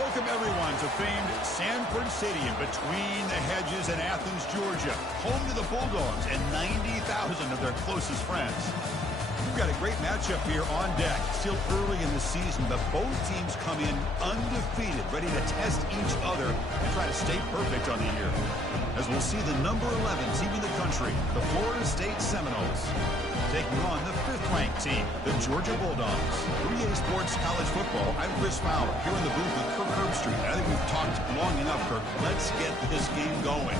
Welcome, everyone, to famed Sanford Stadium between the hedges in Athens, Georgia, home to the Bulldogs and 90,000 of their closest friends. We've got a great matchup here on deck. Still early in the season, but both teams come in undefeated, ready to test each other and try to stay perfect on the year. As we'll see the number 11 team in the country, the Florida State Seminoles, taking on the 5th-ranked team, the Georgia Bulldogs. 3A Sports College Football, I'm Chris Fowler, here in the booth with Kirk Herbstreit. I think we've talked long enough, Kirk. Let's get this game going.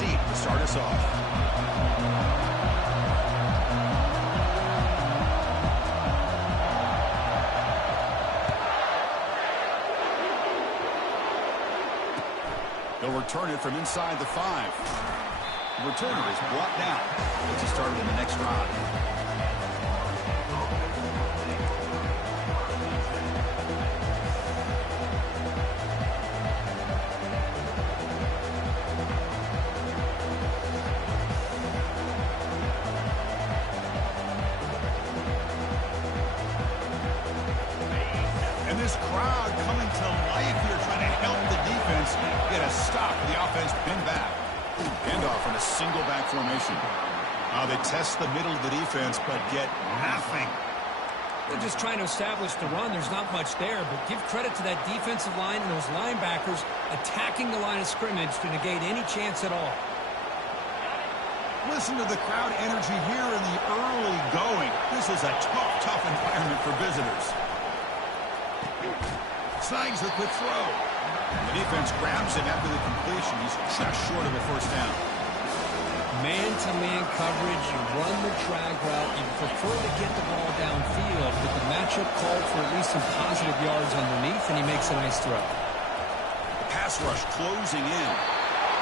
Deep to start us off. They'll return it from inside the 5. The returner is brought down. Gets you started in the next drive. This crowd coming to life here, trying to help the defense get a stop. The offense pinned back. Handoff in a single back formation. They test the middle of the defense, but get nothing. They're just trying to establish the run. There's not much there, but give credit to that defensive line and those linebackers attacking the line of scrimmage to negate any chance at all. Listen to the crowd energy here in the early going. This is a tough environment for visitors. Snags the quick throw. The defense grabs him after the completion. He's just short of a first down. Man-to-man coverage, you run the drag route. You prefer to get the ball downfield, but the matchup called for at least some positive yards underneath, and he makes a nice throw. The pass rush closing in.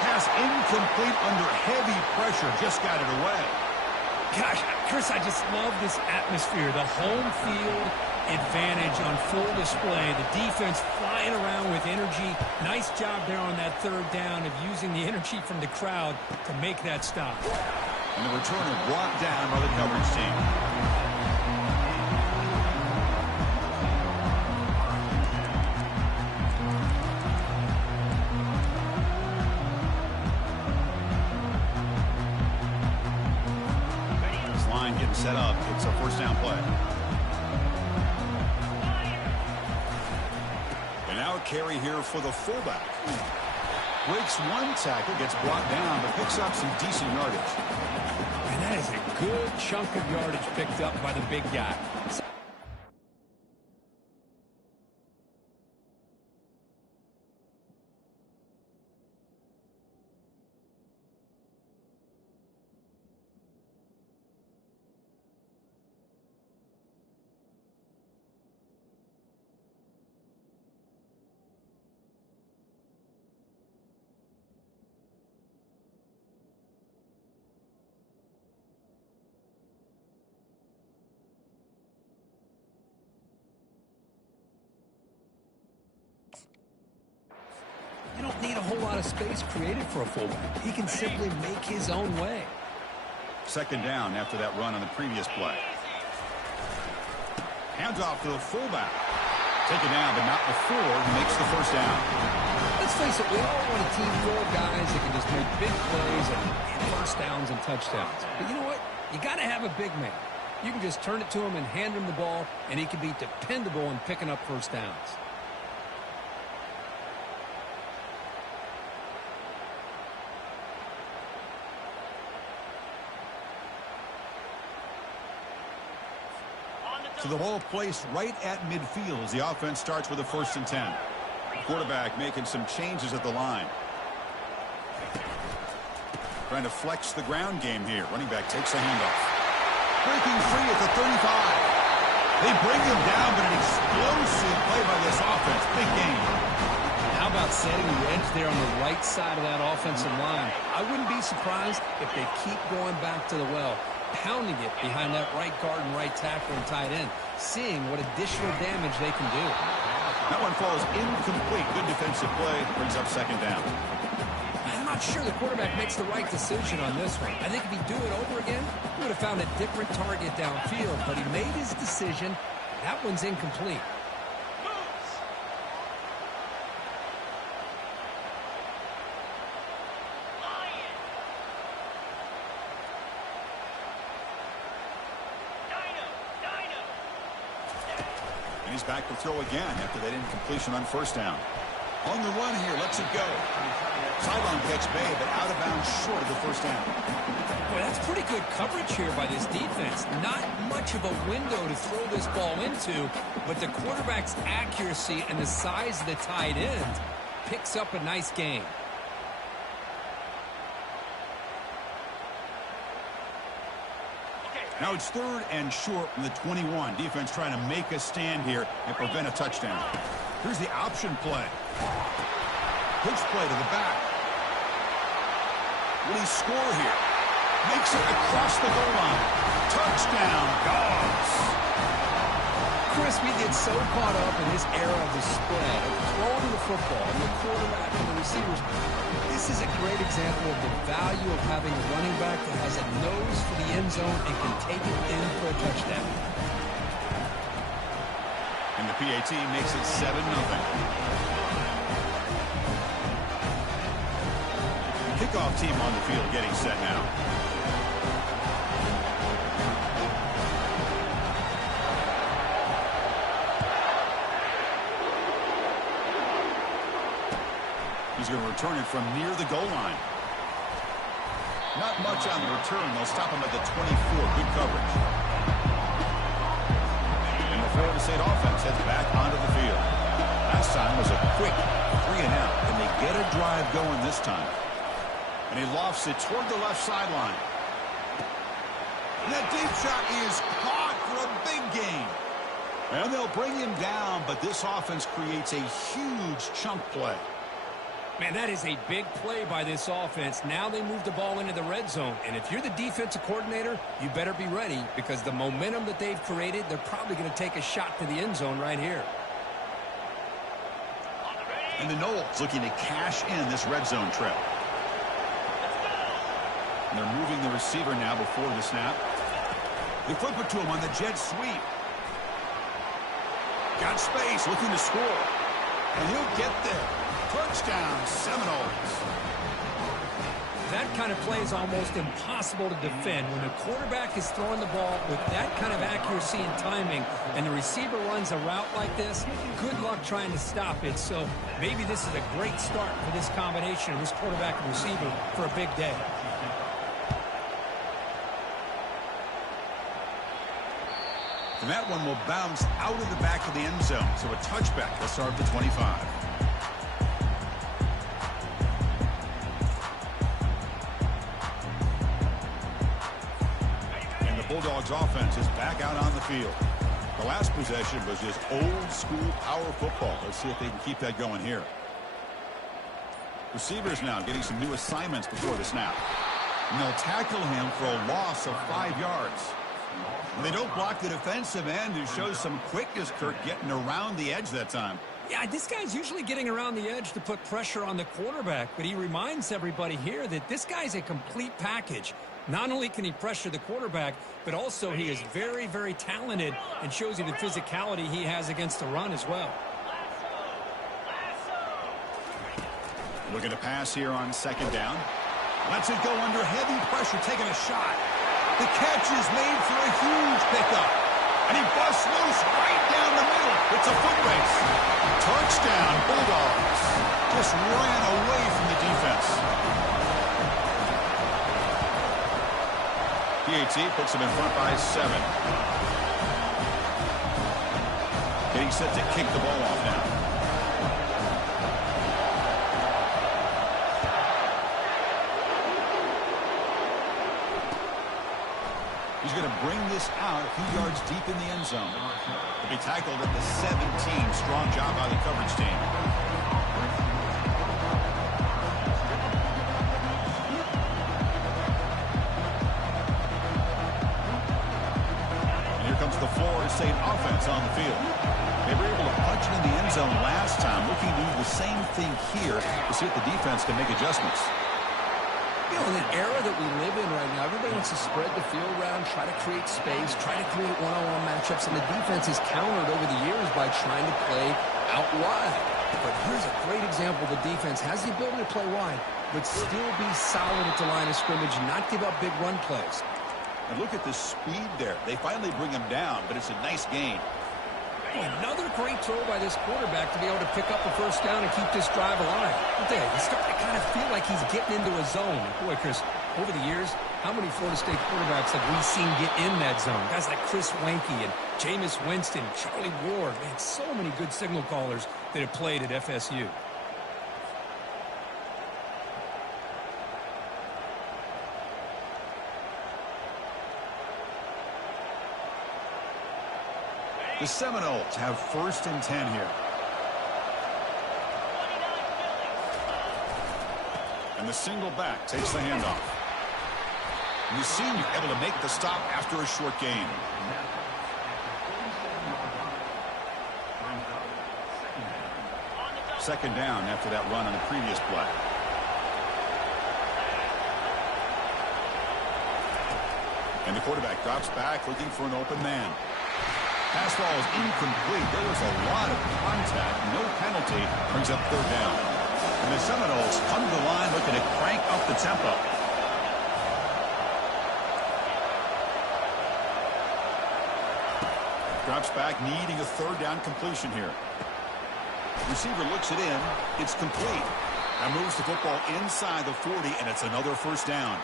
Pass incomplete under heavy pressure. Just got it away. Gosh, Chris, I just love this atmosphere. The home field advantage on full display. The defense flying around with energy. Nice job there on that 3rd down of using the energy from the crowd to make that stop. And the returner brought down by the coverage team. This line getting set up. It's a first down play. Carry here for the fullback. Breaks one tackle, gets brought down, but picks up some decent yardage. And that is a good chunk of yardage picked up by the big guy. You don't need a whole lot of space created for a fullback. He can simply make his own way. 2nd down after that run on the previous play. Hands off to the fullback. Taken down, but not before he makes the first down. Let's face it, we all want a team full of guys that can just make big plays and first downs and touchdowns. But you know what? You got to have a big man. You can just turn it to him and hand him the ball, and he can be dependable in picking up first downs. So the ball placed right at midfield as the offense starts with a 1st and 10. The quarterback making some changes at the line. Trying to flex the ground game here. Running back takes a handoff. Breaking free at the 35. They bring him down, but an explosive play by this offense. Big game. How about setting the edge there on the right side of that offensive line? I wouldn't be surprised if they keep going back to the well, pounding it behind that right guard and right tackle and tight end, seeing what additional damage they can do. That one falls incomplete. Good defensive play. Brings up second down. I'm not sure the quarterback makes the right decision on this one. I think if he'd do it over again, he would have found a different target downfield, but he made his decision. That one's incomplete. He's back to throw again after that incompletion on first down. On the run here, lets it go. Sideline catch made, but out of bounds short of the first down. Boy, that's pretty good coverage here by this defense. Not much of a window to throw this ball into, but the quarterback's accuracy and the size of the tight end picks up a nice gain. Now it's third and short from the 21. Defense trying to make a stand here and prevent a touchdown. Here's the option play. Pitch play to the back. Will he score here? Makes it across the goal line. Touchdown, Dogs. Chris, we get so caught up in this era of the spread, of throwing the football, and the quarterback and the receivers. This is a great example of the value of having a running back that has a nose for the end zone and can take it in for a touchdown. And the PAT makes it 7-0. Kickoff team on the field getting set now. He's going to return it from near the goal line. Not much on the return. They'll stop him at the 24. Good coverage. And the Florida State offense heads back onto the field. Last time was a quick 3-and-out, and they get a drive going this time. And he lofts it toward the left sideline. And that deep shot is caught for a big gain. And they'll bring him down, but this offense creates a huge chunk play. Man, that is a big play by this offense. Now they move the ball into the red zone. And if you're the defensive coordinator, you better be ready because the momentum that they've created, they're probably going to take a shot to the end zone right here. And the Noles looking to cash in this red zone trip. And they're moving the receiver now before the snap. They flip it to him on the jet sweep. Got space, looking to score. And he'll get there. Touchdown, Seminoles. That kind of play is almost impossible to defend. When the quarterback is throwing the ball with that kind of accuracy and timing, and the receiver runs a route like this, good luck trying to stop it. So maybe this is a great start for this combination of this quarterback and receiver for a big day. And that one will bounce out of the back of the end zone. So a touchback. They'll start at the 25. Bulldogs offense is back out on the field. The last possession was just old school power football. Let's see if they can keep that going here. Receivers now getting some new assignments before the snap. And they'll tackle him for a loss of 5 yards. And they don't block the defensive end, who shows some quickness, Kirk, getting around the edge that time. Yeah, this guy's usually getting around the edge to put pressure on the quarterback, but he reminds everybody here that this guy's a complete package. Not only can he pressure the quarterback, but also he is very, very talented and shows you the physicality he has against the run as well. Looking to pass here on second down. Lets it go under heavy pressure, taking a shot. The catch is made for a huge pickup. And he busts loose right down the middle. It's a foot race. Touchdown, Bulldogs. Just ran away from the defense. PAT puts him in front by 7. Getting set to kick the ball off now. He's going to bring this out a few yards deep in the end zone. He'll be tackled at the 17. Strong job by the coverage team. State offense on the field. They were able to punch it in the end zone last time, looking to do the same thing here to see if the defense can make adjustments. You know, in an era that we live in right now, everybody wants to spread the field around, try to create space, try to create one-on-one matchups, and the defense has countered over the years by trying to play out wide. But here's a great example. The defense has the ability to play wide, but still be solid at the line of scrimmage, not give up big run plays. And look at the speed there. They finally bring him down, but it's a nice gain. Another great throw by this quarterback to be able to pick up a first down and keep this drive alive. He's starting to kind of feel like he's getting into a zone. Boy, Chris, over the years, how many Florida State quarterbacks have we seen get in that zone? Guys like Chris Weinke and Jameis Winston, Charlie Ward. Man, so many good signal callers that have played at FSU. The Seminoles have 1st and 10 here. And the single back takes the handoff. And the senior able to make the stop after a short gain. Second down after that run on the previous play. And the quarterback drops back looking for an open man. Pass ball is incomplete. There was a lot of contact. No penalty. Brings up 3rd down. And the Seminoles come to the line looking to crank up the tempo. Drops back, needing a 3rd down completion here. Receiver looks it in. It's complete. Now moves the football inside the 40, and it's another 1st down.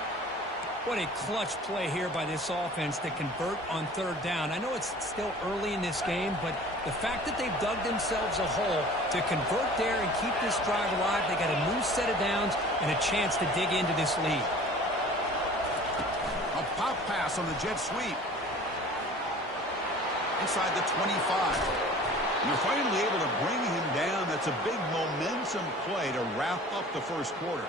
What a clutch play here by this offense to convert on 3rd down. I know it's still early in this game, but the fact that they've dug themselves a hole to convert there and keep this drive alive, they got a new set of downs and a chance to dig into this lead. A pop pass on the jet sweep. Inside the 25. And you're finally able to bring him down. That's a big momentum play to wrap up the 1st quarter.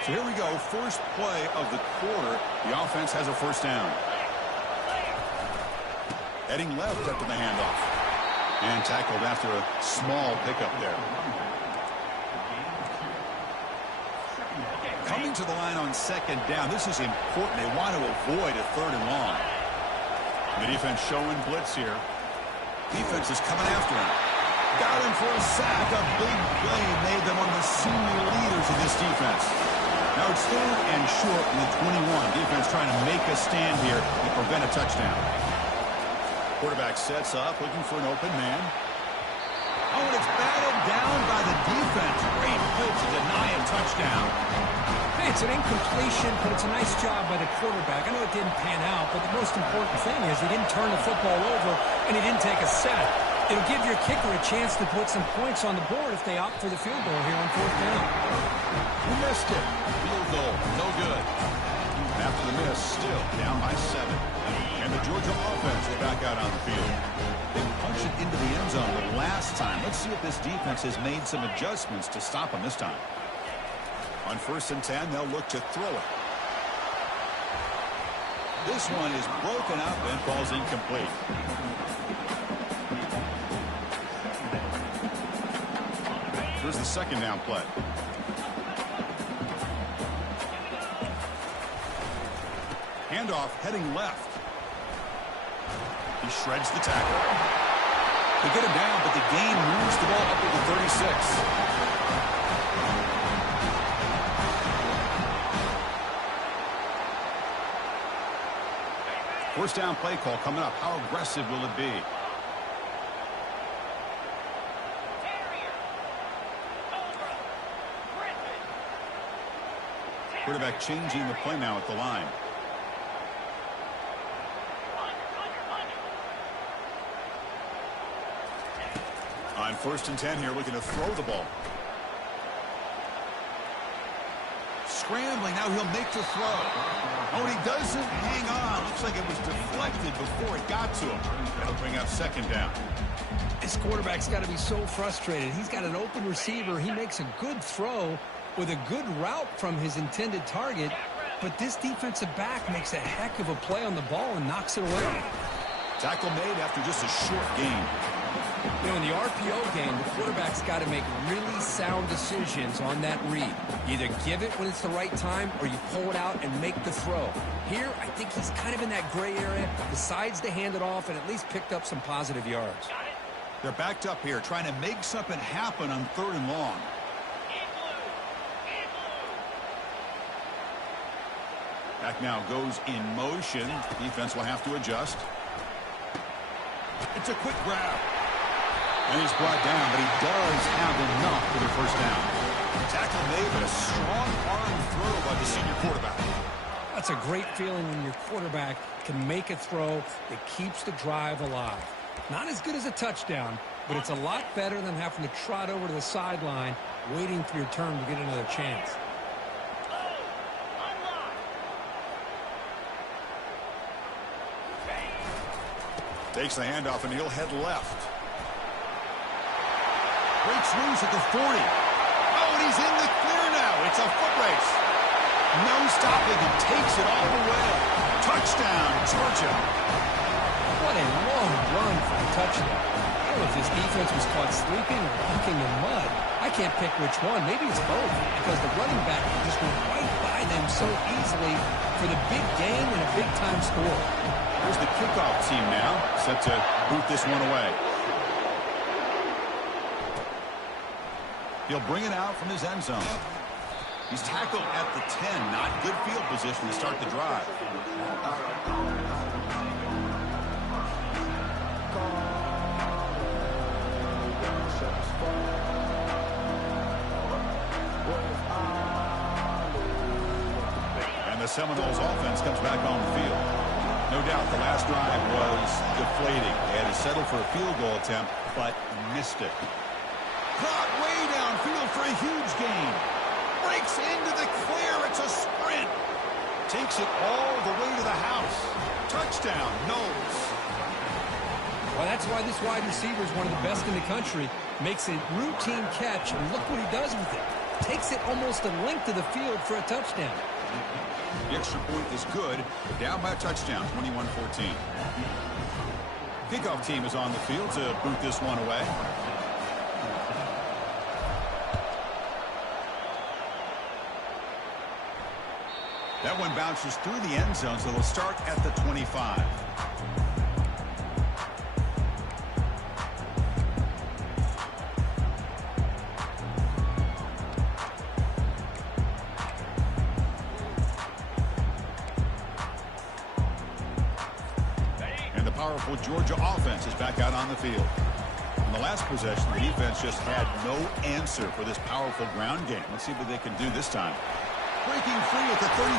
So here we go, first play of the quarter. The offense has a 1st down. Heading left after the handoff. And tackled after a small pickup there. Coming to the line on 2nd down. This is important. They want to avoid a 3rd and long. The defense showing blitz here. Defense is coming after him. Got him for a sack. A big play made them one of the senior leaders of this defense. Now it's 3rd and short in the 21. Defense trying to make a stand here and prevent a touchdown. Quarterback sets up, looking for an open man. Oh, and it's batted down by the defense. Great play to deny a touchdown. Hey, it's an incompletion, but it's a nice job by the quarterback. I know it didn't pan out, but the most important thing is he didn't turn the football over and he didn't take a sack. It'll give your kicker a chance to put some points on the board if they opt for the field goal here on 4th down. Who missed it? Field goal, no good. After the miss, still down by 7. And the Georgia offense is back out on the field. They punched it into the end zone the last time. Let's see if this defense has made some adjustments to stop them this time. On 1st and 10, they'll look to throw it. This one is broken up and falls incomplete. Here's the 2nd down play. Handoff heading left. He shreds the tackle. They get him down, but the gain moves the ball up to the 36. First down play call coming up. How aggressive will it be? Quarterback changing the play now at the line. On 1st and 10 here, looking to throw the ball. scrambling. Now he'll make the throw. Oh, and he doesn't hang on. Looks like it was deflected before it got to him. That'll bring up second down. This quarterback's got to be so frustrated. He's got an open receiver. He makes a good throw with a good route from his intended target, but this defensive back makes a heck of a play on the ball and knocks it away. Tackle made after just a short gain. You know, in the RPO game, the quarterback's got to make really sound decisions on that read. You either give it when it's the right time or you pull it out and make the throw. Here, I think he's kind of in that gray area, decides to hand it off and at least picked up some positive yards. They're backed up here, trying to make something happen on 3rd and long. Back now goes in motion. Defense will have to adjust. It's a quick grab. And he's brought down, but he does have enough for the first down. Tackle made, but a strong arm throw by the senior quarterback. That's a great feeling when your quarterback can make a throw that keeps the drive alive. Not as good as a touchdown, but it's a lot better than having to trot over to the sideline waiting for your turn to get another chance. Takes the handoff, and he'll head left. Breaks loose at the 40. Oh, and he's in the clear now. It's a foot race. No stopping. He takes it all the way. Touchdown, Georgia. What a long run for a touchdown. I don't know if this defense was caught sleeping or walking in mud. I can't pick which one. Maybe it's both, because the running back just went right by them so easily for the big gain and a big-time score. Here's the kickoff team now, set to boot this one away. He'll bring it out from his end zone. He's tackled at the 10. Not good field position to start the drive. And the Seminoles offense comes back on the field. No doubt the last drive was deflating. They had to settle for a field goal attempt, but missed it. Caught way downfield for a huge gain. Breaks into the clear. It's a sprint. Takes it all the way to the house. Touchdown, Knowles. Well, that's why this wide receiver is one of the best in the country. Makes a routine catch, and look what he does with it. Takes it almost a length of the field for a touchdown. The extra point is good. Down by a touchdown, 21-14. Kickoff team is on the field to boot this one away. That one bounces through the end zone, so they'll start at the 25. And the powerful Georgia offense is back out on the field. In the last possession, the defense just had no answer for this powerful ground game. Let's see what they can do this time. Breaking free at the 35.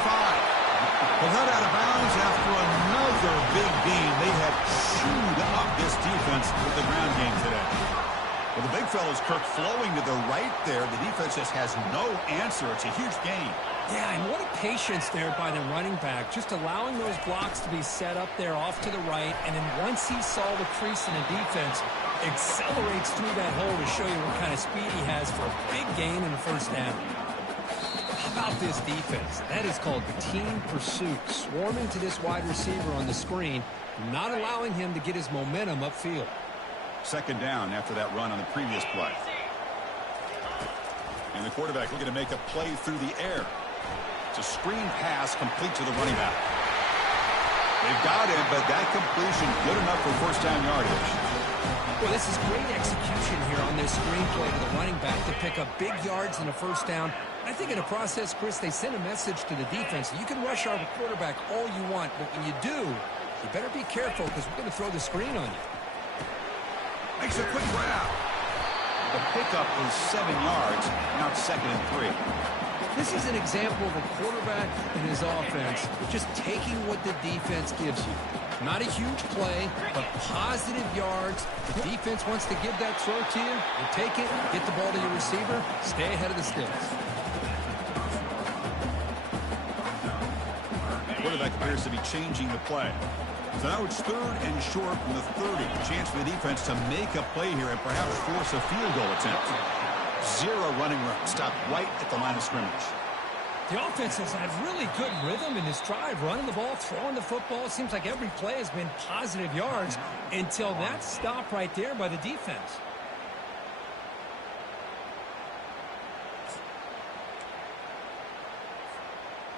But head out of bounds after another big gain. They have chewed up this defense with the ground game today. Well, the big fella's Kirk flowing to the right there. The defense just has no answer. It's a huge gain. Yeah, and what a patience there by the running back, just allowing those blocks to be set up there off to the right, and then once he saw the crease in the defense, accelerates through that hole to show you what kind of speed he has for a big gain in the first down. How about this defense? That is called team pursuit, swarming to this wide receiver on the screen, not allowing him to get his momentum upfield. Second down after that run on the previous play. And the quarterback looking to make a play through the air. It's a screen pass complete to the running back. They've got him, but that completion good enough for first-down yardage. Well, this is great execution here on this screen play to the running back to pick up big yards in a first down. I think in the process, Chris, they send a message to the defense. You can rush our quarterback all you want, but when you do, you better be careful because we're going to throw the screen on you. Makes a quick grab. The pickup is 7 yards. Now it's 2nd and 3. This is an example of a quarterback and his offense just taking what the defense gives you. Not a huge play, but positive yards. The defense wants to give that throw to you. You take it, get the ball to your receiver, stay ahead of the sticks. Quarterback appears to be changing the play. So now it's 3rd and short from the 30. Chance for the defense to make a play here and perhaps force a field goal attempt. 0 running room. Stopped right at the line of scrimmage. The offense has had really good rhythm in this drive, running the ball, throwing the football. It seems like every play has been positive yards until that stop right there by the defense.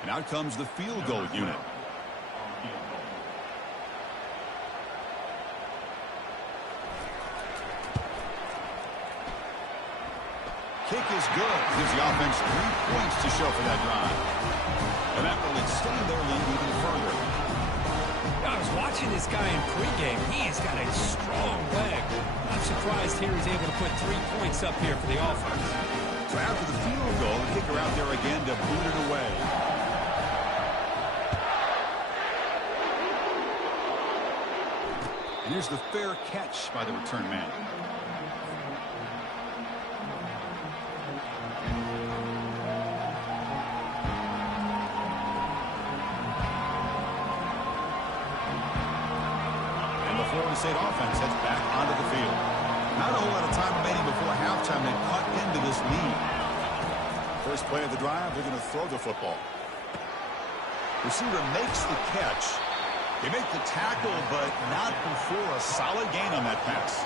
And out comes the field goal unit. Kick is good. Gives the offense 3 points to show for that drive. And that will extend their lead even further. I was watching this guy in pregame. He's got a strong leg. I'm surprised here he's able to put 3 points up here for the offense. So after the field goal, the kicker out there again to boot it away. And here's the fair catch by the return man. Florida State offense heads back onto the field. Not a whole lot of time remaining before halftime. They cut into this lead. First play of the drive, they're going to throw the football. Receiver makes the catch. They make the tackle, but not before a solid gain on that pass.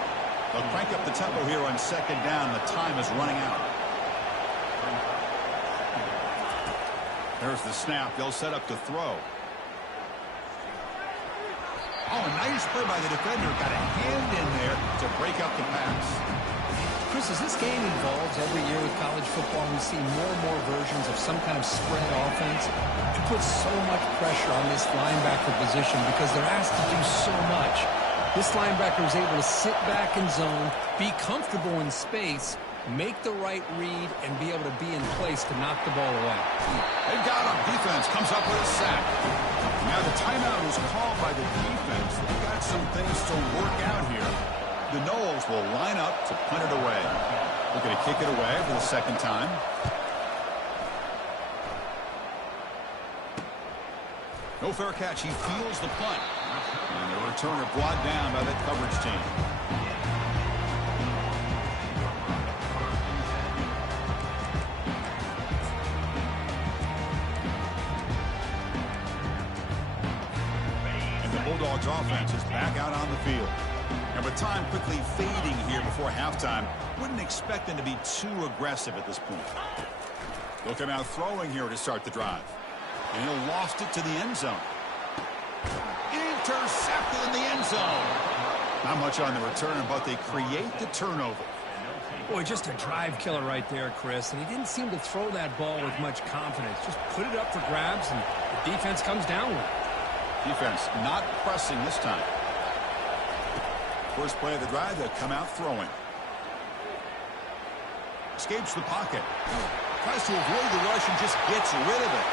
They'll crank up the tempo here on 2nd down. The time is running out. There's the snap. They'll set up to throw. Oh, nice play by the defender. Got a hand in there to break up the pass. Chris, as this game evolves every year with college football, we see more and more versions of some kind of spread offense. It puts so much pressure on this linebacker position because they're asked to do so much. This linebacker is able to sit back in zone, be comfortable in space, make the right read, and be able to be in place to knock the ball away. They've got him. Defense comes up with a sack. Now the timeout is called by the defense. They've got some things to work out here. The Noles will line up to punt it away. Looking to kick it away for the 2nd time. No fair catch. He feels the punt. And the returner brought down by that coverage team. Bulldogs offense is back out on the field. And with time quickly fading here before halftime, wouldn't expect them to be too aggressive at this point. They'll come out throwing here to start the drive. And he'll lost it to the end zone. Intercepted in the end zone. Not much on the return, but they create the turnover. Boy, just a drive killer right there, Chris. And he didn't seem to throw that ball with much confidence. Just put it up for grabs, and the defense comes down with it. Defense not pressing this time. First play of the drive, they'll come out throwing. Escapes the pocket. Tries to avoid the rush and just gets rid of it.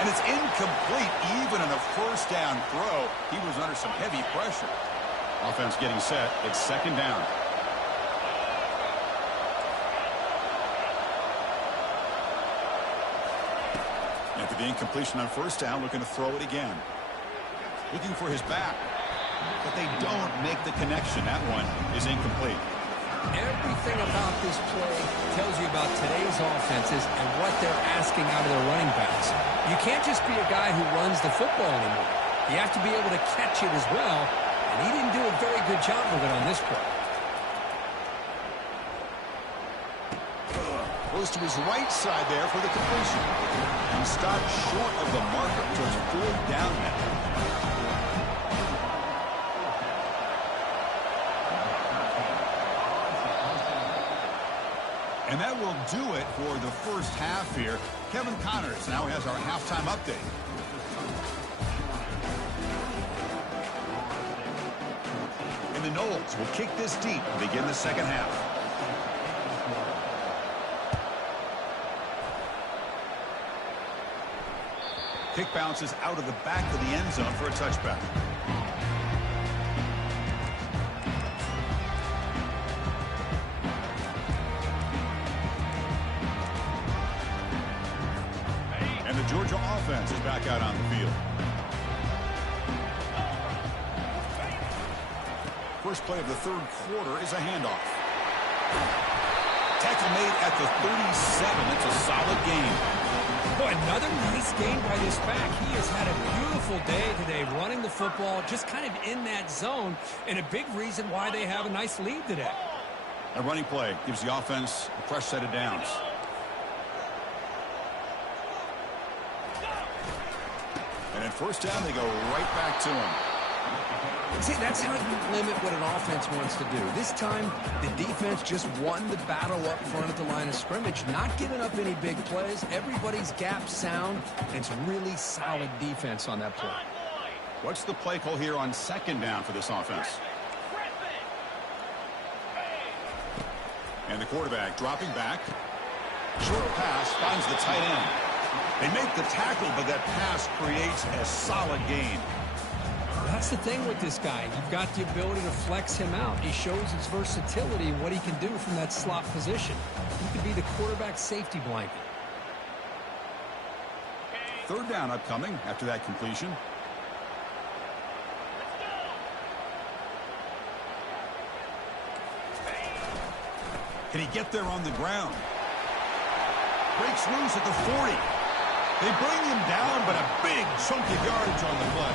And it's incomplete even on a 1st down throw. He was under some heavy pressure. Offense getting set. It's 2nd down. After the incompletion on 1st down, looking to throw it again. Looking for his back, but they don't make the connection. That one is incomplete. Everything about this play tells you about today's offenses and what they're asking out of their running backs. You can't just be a guy who runs the football anymore. You have to be able to catch it as well, and he didn't do a very good job of it on this play. Goes to his right side there for the completion. He stopped short of the marker, so it's 4th down now. And that will do it for the first half here. Kevin Connors now has our halftime update. And the Noles will kick this deep and begin the 2nd half. Kick bounces out of the back of the end zone for a touchback. And the Georgia offense is back out on the field. first play of the third quarter is a handoff. Tackle made at the 37. That's a solid gain. Boy, another nice gain by this back. He has had a beautiful day today running the football, just kind of in that zone, and a big reason why they have a nice lead today. A running play gives the offense a fresh set of downs. And at first down, they go right back to him. See, that's how you limit what an offense wants to do. This time, the defense just won the battle up front at the line of scrimmage, not giving up any big plays. Everybody's gap sound, and it's really solid defense on that play. What's the play call here on second down for this offense? And the quarterback dropping back. Short pass finds the tight end. They make the tackle, but that pass creates a solid gain. That's the thing with this guy. You've got the ability to flex him out. He shows his versatility and what he can do from that slot position. He could be the quarterback safety blanket. Third down upcoming after that completion. Can he get there on the ground? Breaks loose at the 40. They bring him down, but a big chunk of yardage on the play.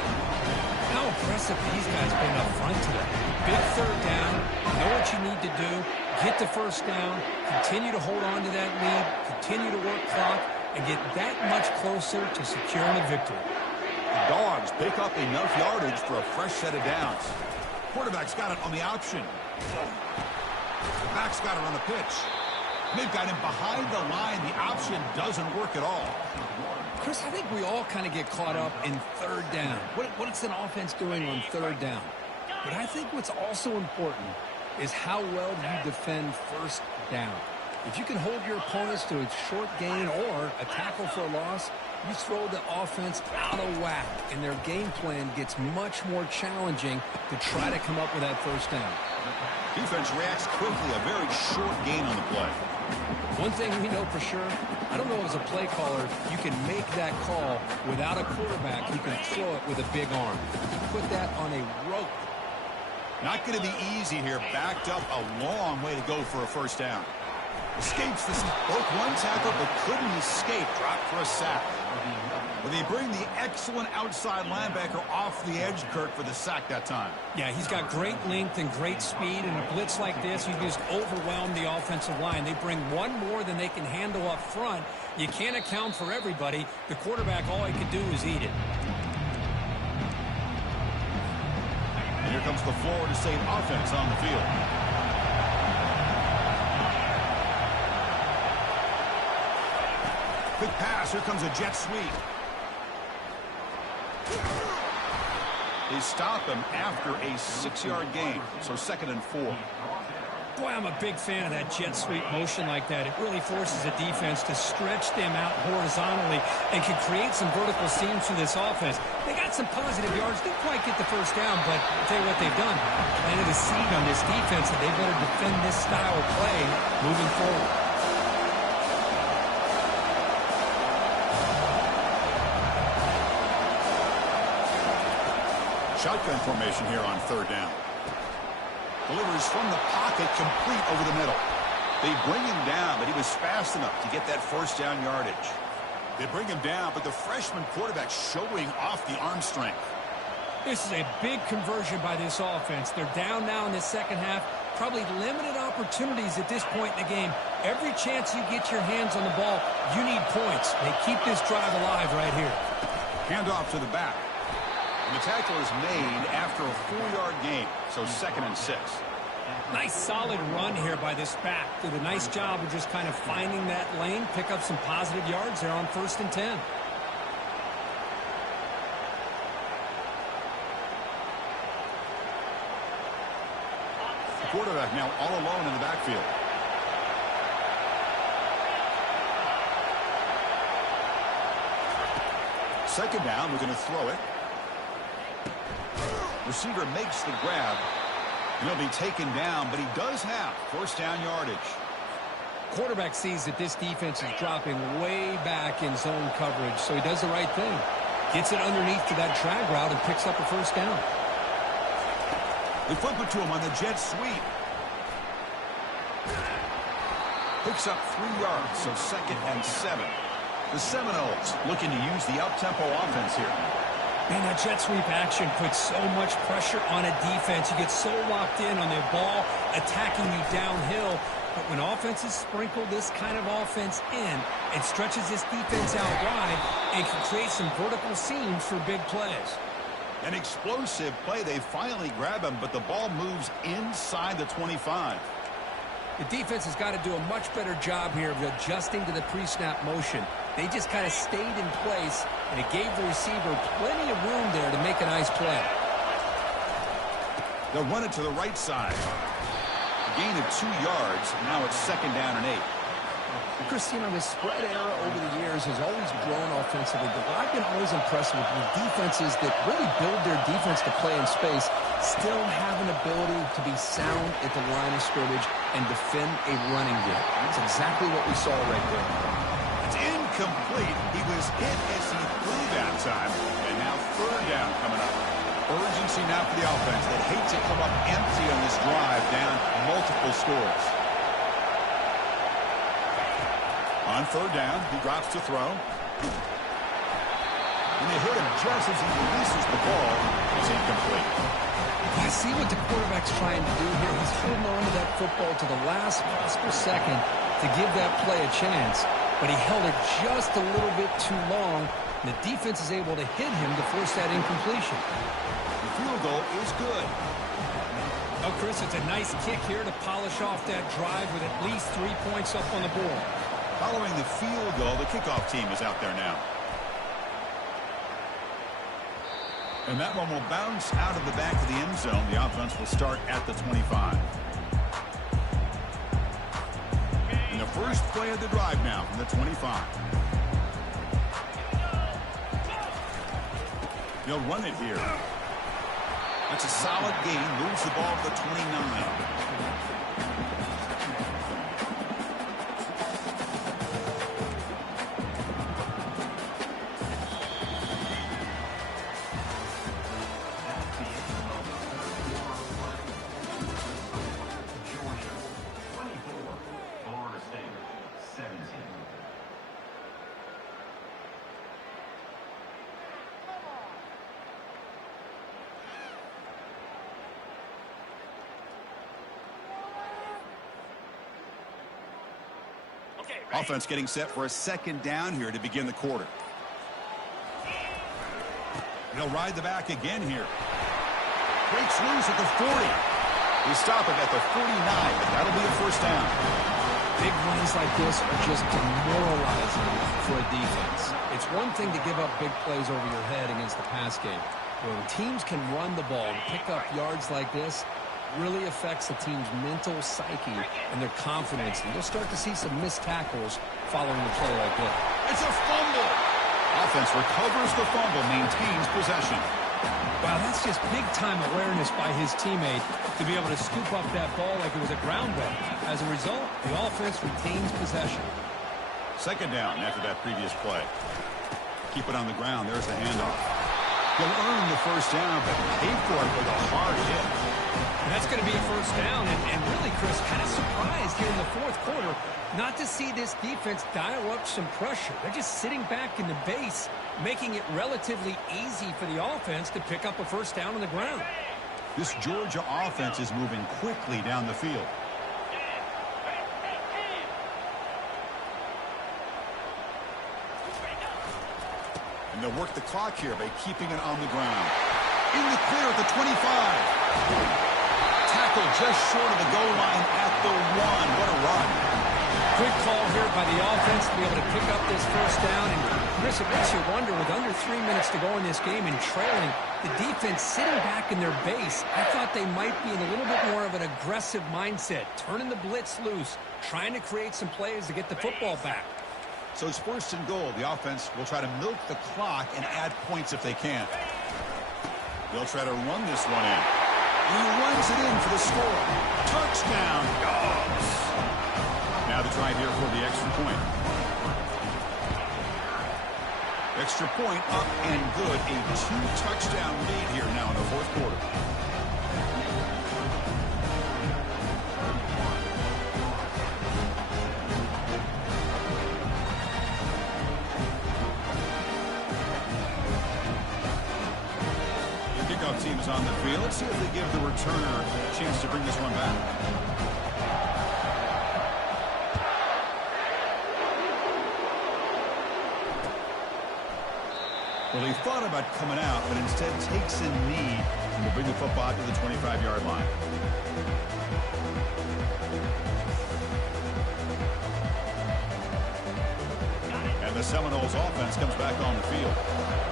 How impressive these guys been up front today. Big third down, know what you need to do, get the first down, continue to hold on to that lead, continue to work clock, and get that much closer to securing a victory. The Dogs pick up enough yardage for a fresh set of downs. Quarterback's got it on the option. The back's got it on the pitch. They've got him behind the line. The option doesn't work at all. Chris, I think we all kind of get caught up in third down. What's an offense doing on third down? But I think what's also important is how well you defend first down. If you can hold your opponents to a short gain or a tackle for a loss, you throw the offense out of whack, and their game plan gets much more challenging to try to come up with that first down. Defense reacts quickly, a very short gain on the play. One thing we know for sure, I don't know as a play caller, you can make that call without a quarterback who can throw it with a big arm. You put that on a rope. Not going to be easy here. Backed up a long way to go for a first down. Escapes this, broke one tackle, but couldn't escape. Dropped for a sack. Well, they bring the excellent outside linebacker off the edge, Kirk, for the sack that time. Yeah, he's got great length and great speed. In a blitz like this, you just overwhelm the offensive line. They bring one more than they can handle up front. You can't account for everybody. The quarterback, all he can do is eat it. And here comes the Florida State offense on the field. Quick pass. Here comes a jet sweep. They stop him after a 6-yard gain, so 2nd and 4. Boy, I'm a big fan of that jet sweep motion like that. It really forces a defense to stretch them out horizontally and can create some vertical seams for this offense. They got some positive yards. Didn't quite get the first down, but I'll tell you what they've done. Planted a seed on this defense that they better defend this style of play moving forward. Shotgun formation here on third down. Delivers from the pocket, complete over the middle. They bring him down, but he was fast enough to get that first down yardage. They bring him down, but the freshman quarterback showing off the arm strength. This is a big conversion by this offense. They're down now in the second half. Probably limited opportunities at this point in the game. Every chance you get your hands on the ball, you need points. They keep this drive alive right here. Handoff to the back. And the tackle is made after a 4-yard gain, so 2nd and 6. Nice solid run here by this back. Did a nice job of just kind of finding that lane, pick up some positive yards there on 1st and 10. The quarterback now all alone in the backfield. Second down, we're going to throw it. Receiver makes the grab. He'll be taken down, but he does have first down yardage. Quarterback sees that this defense is dropping way back in zone coverage, so he does the right thing. Gets it underneath to that drag route and picks up a first down. They flip it to him on the jet sweep. Picks up 3 yards, so 2nd and 7. The Seminoles looking to use the up-tempo offense here. Man, that jet sweep action puts so much pressure on a defense. You get so locked in on their ball attacking you downhill. But when offenses sprinkle this kind of offense in, it stretches this defense out wide and can create some vertical seams for big plays. An explosive play. They finally grab him, but the ball moves inside the 25. The defense has got to do a much better job here of adjusting to the pre-snap motion. They just kind of stayed in place, and it gave the receiver plenty of room there to make a nice play. They'll run it to the right side. A gain of 2 yards. Now it's 2nd down and 8. Christine, the spread era over the years has always grown offensively, but I've been always impressed with defenses that really build their defense to play in space, still have an ability to be sound at the line of scrimmage and defend a running game. That's exactly what we saw right there. It's incomplete. He was hit as he threw that time, and now 3rd down coming up. Urgency now for the offense that hates to come up empty on this drive, down multiple scores. On 3rd down, he drops to throw. And they hit him just as he releases the ball. It's incomplete. I see what the quarterback's trying to do here. He's holding on to that football to the last possible second to give that play a chance. But he held it just a little bit too long. And the defense is able to hit him to force that incompletion. The field goal is good. Oh, Chris, it's a nice kick here to polish off that drive with at least 3 points up on the board. Following the field goal, the kickoff team is out there now. And that one will bounce out of the back of the end zone. The offense will start at the 25. And the first play of the drive now from the 25. They'll run it here. That's a solid gain. Moves the ball to the 29. Offense getting set for a 2nd down here to begin the quarter. He'll ride the back again here. Breaks loose at the 40. We stop it at the 49. That'll be a 1st down. Big runs like this are just demoralizing for a defense. It's one thing to give up big plays over your head against the pass game. When teams can run the ball and pick up yards like this, really affects the team's mental psyche and their confidence. And you'll start to see some missed tackles following a play like that. It's a fumble. Offense recovers the fumble, maintains possession. Wow, that's just big-time awareness by his teammate to be able to scoop up that ball like it was a ground ball. As a result, the offense retains possession. 2nd down after that previous play. Keep it on the ground. There's the handoff. He'll earn the 1st down, but pay for it with a hard hit. And that's going to be a 1st down. And really, Chris, kind of surprised here in the 4th quarter not to see this defense dial up some pressure. They're just sitting back in the base, making it relatively easy for the offense to pick up a 1st down on the ground. This Georgia offense is moving quickly down the field. And they'll work the clock here by keeping it on the ground. In the clear at the 25. Tackle just short of the goal line at the 1. What a run. Good call here by the offense to be able to pick up this 1st down. And Chris, it makes you wonder, with under 3 minutes to go in this game and trailing, the defense sitting back in their base, I thought they might be in a little bit more of an aggressive mindset, turning the blitz loose, trying to create some plays to get the football back. So it's 1st and goal. The offense will try to milk the clock and add points if they can. They'll try to run this one in. And he runs it in for the score. Touchdown, Dogs. Now the try here for the extra point. Extra point up and good. A 2-touchdown lead here now in the 4th quarter. Kickoff team is on the field. Let's see if they give the returner a chance to bring this one back. Well, he thought about coming out, but instead takes a knee and will bring the football to the 25-yard line. And the Seminoles offense comes back on the field.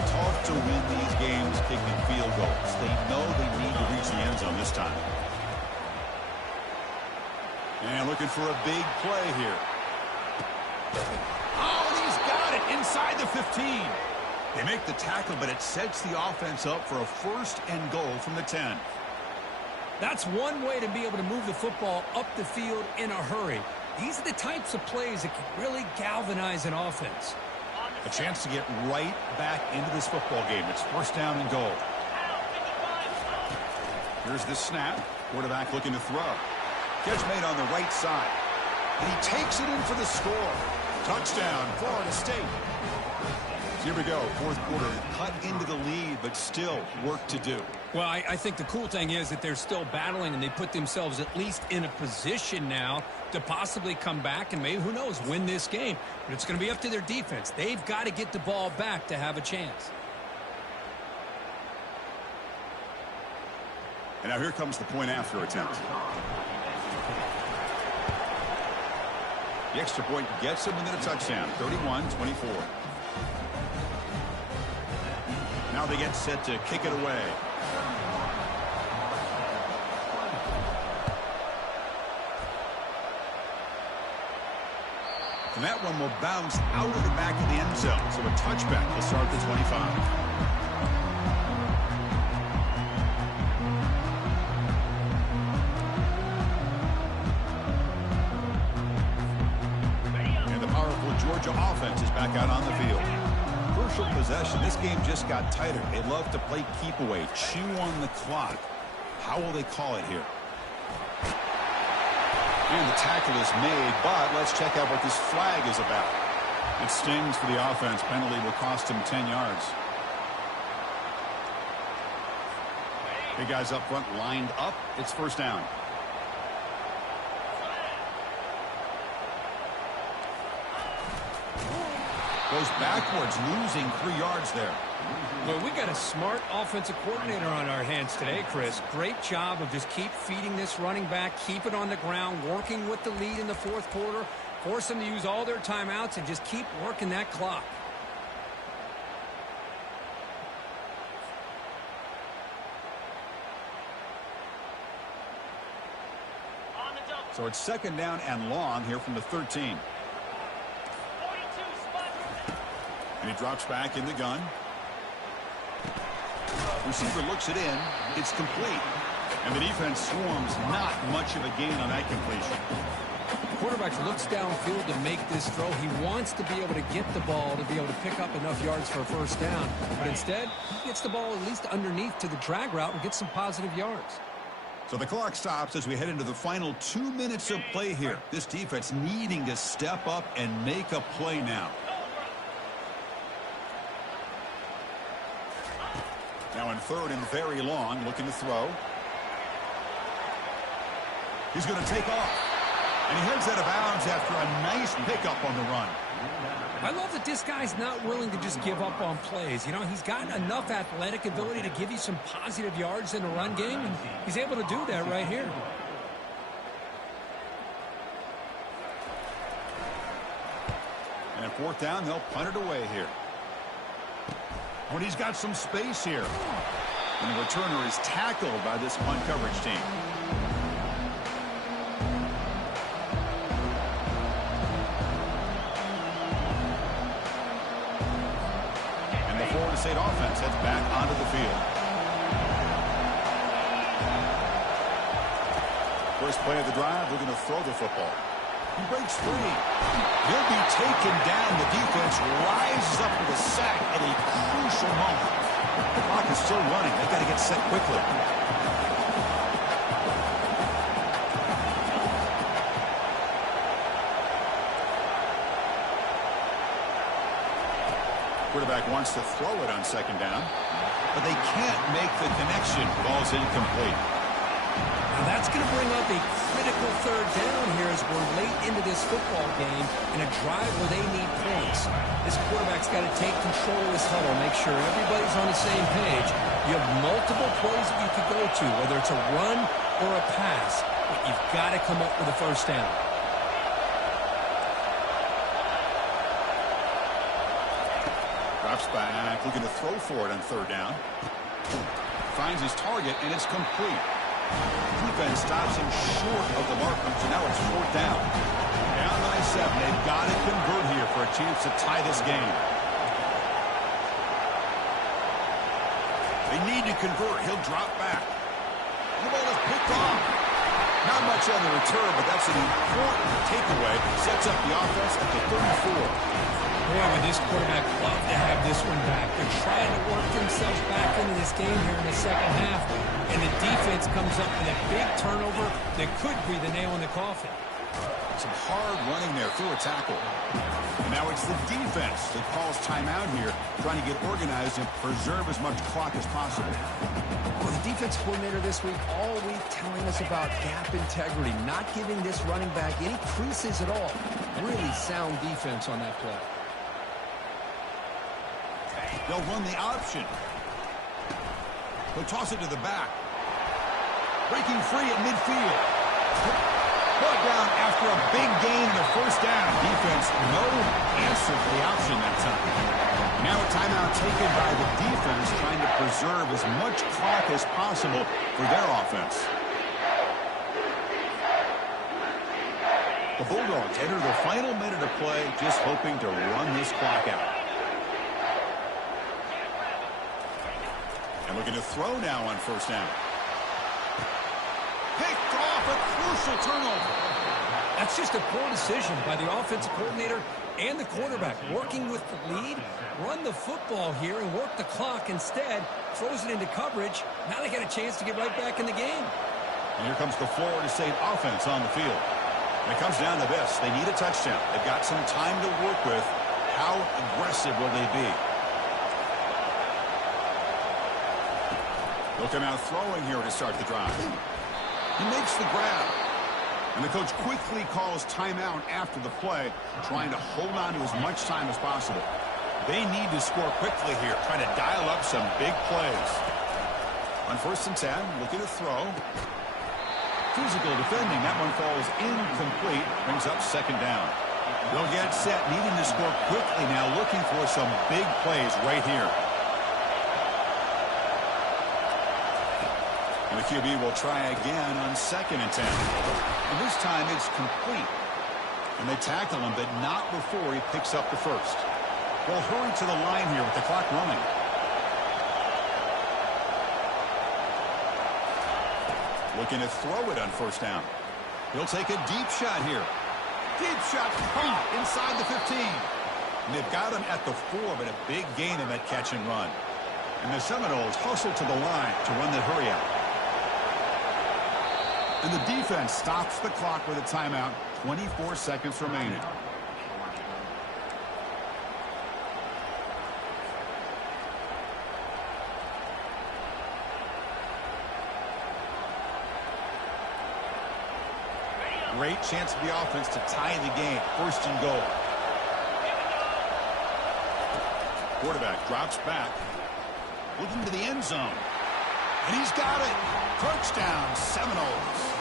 Tough to win these games kicking field goals. They know they need to reach the end zone this time. And looking for a big play here. Oh, and he's got it inside the 15. They make the tackle, but it sets the offense up for a first and goal from the 10. That's one way to be able to move the football up the field in a hurry. These are the types of plays that can really galvanize an offense. A chance to get right back into this football game. It's first down and goal. Here's the snap. Quarterback looking to throw. Catch made on the right side. And he takes it in for the score. Touchdown, Florida State. Here we go, fourth quarter, cut into the lead, but still work to do. Well, I think the cool thing is that they're still battling, and they put themselves at least in a position now to possibly come back and maybe, who knows, win this game. But it's going to be up to their defense. They've got to get the ball back to have a chance. And now here comes the point after attempt. The extra point gets him within a touchdown, 31-24. Now they get set to kick it away. And that one will bounce out of the back of the end zone. So a touchback will start the 25. And the powerful Georgia offense is back out on the field. Crucial possession. This game just got tighter. They love to play keep away, chew on the clock. How will they call it here? And the tackle is made, but let's check out what this flag is about. It stings for the offense. Penalty will cost him 10 yards. Big guys up front lined up. It's first down. Goes backwards, losing 3 yards there. Well, we got a smart offensive coordinator on our hands today, Chris. Great job of just keep feeding this running back, keep it on the ground, working with the lead in the fourth quarter, force them to use all their timeouts, and just keep working that clock. So it's second down and long here from the 13. And he drops back in the gun. Receiver looks it in. It's complete. And the defense swarms. Not much of a gain on that completion. The quarterback looks downfield to make this throw. He wants to be able to get the ball to be able to pick up enough yards for a first down. But instead, he gets the ball at least underneath to the drag route and gets some positive yards. So the clock stops as we head into the final 2 minutes of play here. This defense needing to step up and make a play now. Now in third and very long, looking to throw. He's going to take off. And he heads out of bounds after a nice pickup on the run. I love that this guy's not willing to just give up on plays. You know, he's got enough athletic ability to give you some positive yards in the run game, and he's able to do that right here. And at fourth down, they'll punt it away here. When he's got some space here. And the returner is tackled by this punt coverage team. And the Florida State offense heads back onto the field. First play of the drive, they're going to throw the football. He breaks free. He'll be taken down. The defense rises up with a sack at a crucial moment. The clock is still running. They've got to get set quickly. quarterback wants to throw it on second down, but they can't make the connection. Ball's incomplete. Now that's going to bring up a critical third down here as we're late into this football game in a drive where they need points. This quarterback's got to take control of this huddle, make sure everybody's on the same page. You have multiple plays that you could go to, whether it's a run or a pass, but you've got to come up with a first down. Drops back, looking to throw for it on third down. Finds his target, and it's complete. Defense stops him short of the marker, so now it's fourth down. Down by 7. They've got to convert here for a chance to tie this game. They need to convert. He'll drop back. The ball is picked off. Not much on the return, but that's an important takeaway. Sets up the offense at the 34. Boy, would this quarterback love to have this one back. They're trying to work themselves back into this game here in the second half, and the defense comes up with a big turnover that could be the nail in the coffin. Some hard running there through a tackle. And now it's the defense that calls timeout here, trying to get organized and preserve as much clock as possible. Well, the defense coordinator this week all week telling us about gap integrity, not giving this running back any creases at all. Really sound defense on that play. They'll run the option. He'll toss it to the back. Breaking free at midfield. Brought down after a big gain in the first down. Defense, no answer for the option that time. Now a timeout taken by the defense, trying to preserve as much clock as possible for their offense. The Bulldogs enter the final minute of play, just hoping to run this clock out. And looking to throw now on first down. Picked off, a crucial turnover. That's just a poor decision by the offensive coordinator and the quarterback. Working with the lead, run the football here and work the clock instead. Throws it into coverage. Now they get a chance to get right back in the game. And here comes the Florida State offense on the field. And it comes down to this. They need a touchdown. They've got some time to work with. How aggressive will they be? They'll come out throwing here to start the drive. He makes the grab. And the coach quickly calls timeout after the play, trying to hold on to as much time as possible. They need to score quickly here, trying to dial up some big plays. On first and 10, looking to throw. Physical defending. That one falls incomplete. Brings up second down. They'll get set, needing to score quickly now, looking for some big plays right here. And the QB will try again on second and 10. And this time it's complete. And they tackle him, but not before he picks up the first. They'll hurry to the line here with the clock running. Looking to throw it on first down. He'll take a deep shot here. Deep shot, inside the 15. And they've got him at the 4, but a big gain in that catch and run. And the Seminoles hustle to the line to run the hurry out. And the defense stops the clock with a timeout. 24 seconds remaining. Great chance for the offense to tie the game. First and goal. Quarterback drops back. Looking to the end zone. And he's got it. Touchdown, Seminoles.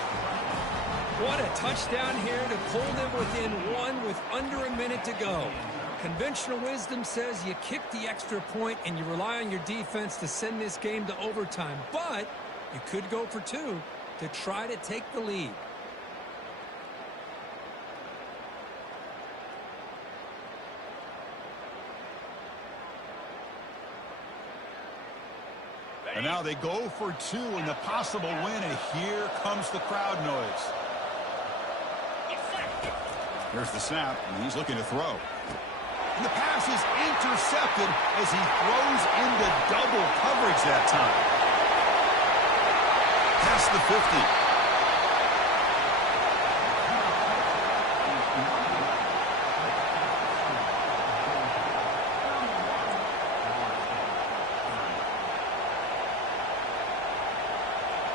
What a touchdown here to pull them within one with under a minute to go. Conventional wisdom says you kick the extra point and you rely on your defense to send this game to overtime. But you could go for 2 to try to take the lead. And now they go for 2 in the possible win, and here comes the crowd noise. Here's the snap, and he's looking to throw. And the pass is intercepted as he throws into double coverage that time. Past the 50.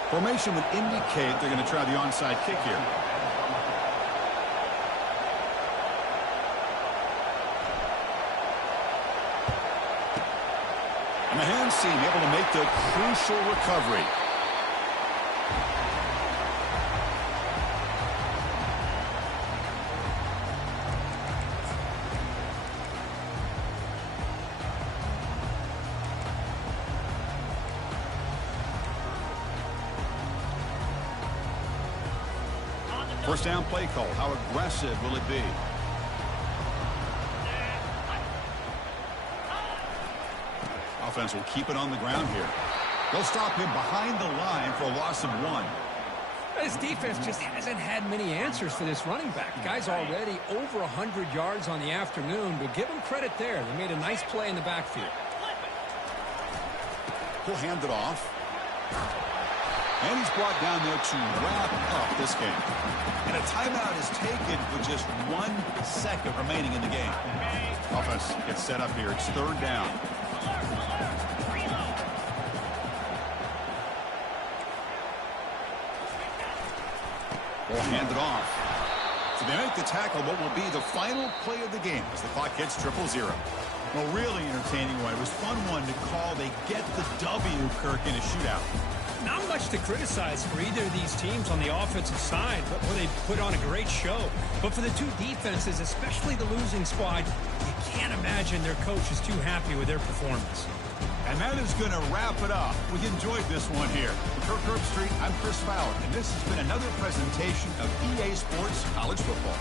Formation would indicate they're going to try the onside kick here. And the hands seem able to make the crucial recovery. First down play call. How aggressive will it be? Offense will keep it on the ground here. They'll stop him behind the line for a loss of 1. This defense just hasn't had many answers for this running back. Guy's already over 100 yards on the afternoon, but give him credit there. They made a nice play in the backfield. He'll hand it off. And he's brought down there to wrap up this game. And a timeout is taken with just 1 second remaining in the game. Offense gets set up here. It's third down. Will hand it off. So they make the tackle, what will be the final play of the game as the clock hits 0-0. Well, really entertaining one. It was fun one to call. They get the W, Kirk, in a shootout. Not much to criticize for either of these teams on the offensive side, but where they put on a great show. But for the two defenses, especially the losing squad, you can't imagine their coach is too happy with their performance. And that is going to wrap it up. We enjoyed this one here. For Kirk Street, I'm Chris Fowler, and this has been another presentation of EA Sports College Football.